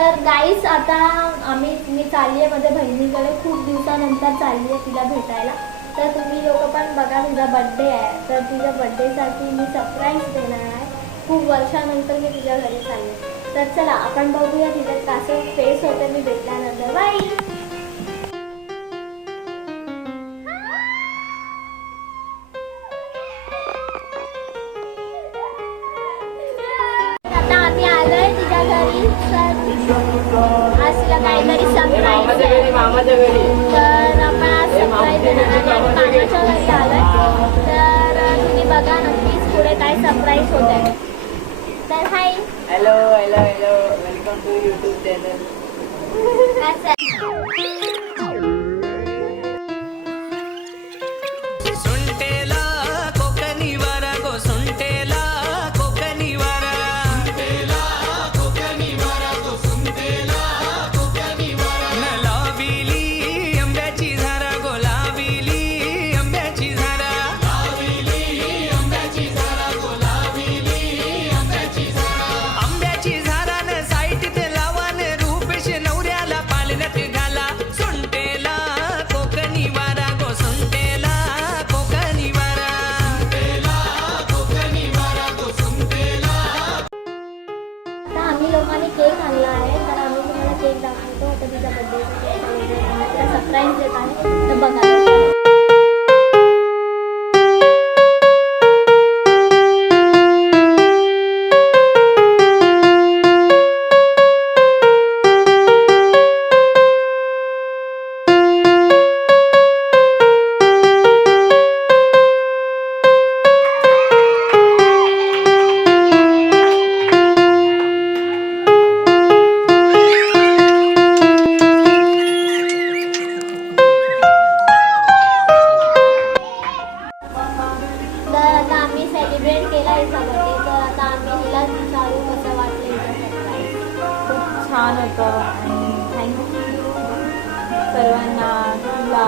तर गाईस आता मी चालली आहे माझ्या बहिणीकडे, खूप दिवसानंतर चालली आहे तिला भेटायला. तर तुम्ही लोक पण बघा, तिचा बड्डे आहे, तर तिच्या बड्डेसाठी मी सरप्राईज देणार आहे. खूप वर्षानंतर मी तिच्या घरी चालले. तर चला आपण बघूया तिचं कसं फेस होते मी भेटल्यानंतर. बाय. आता आम्ही आलोय तिच्या घरी. आज तिला काहीतरी सरप्राईज आहे मामाच्या घरी. तर आपण आज सरप्राईज देणार आहे आणि मामाच्या घरी आलोय. तर तुम्ही बघा नक्कीच पुढे काय सरप्राईज होत आहे. तर hi. Hello hello hello, welcome to YouTube channel. आम्ही लोकांनी केक आणला आहे, तर आम्ही तुम्हाला केक दाखवतो. आता तिचा बड्डे सरप्राईज देत आहे, तर बघा. आता आम्ही सेलिब्रेट केला हिचा बर्थडे. तर आता आम्ही हिलाच विचारू कसं वाटलं हिचं सरप्राईज. खूप छान होतं आणि थँक्यू सर्वांना, तुला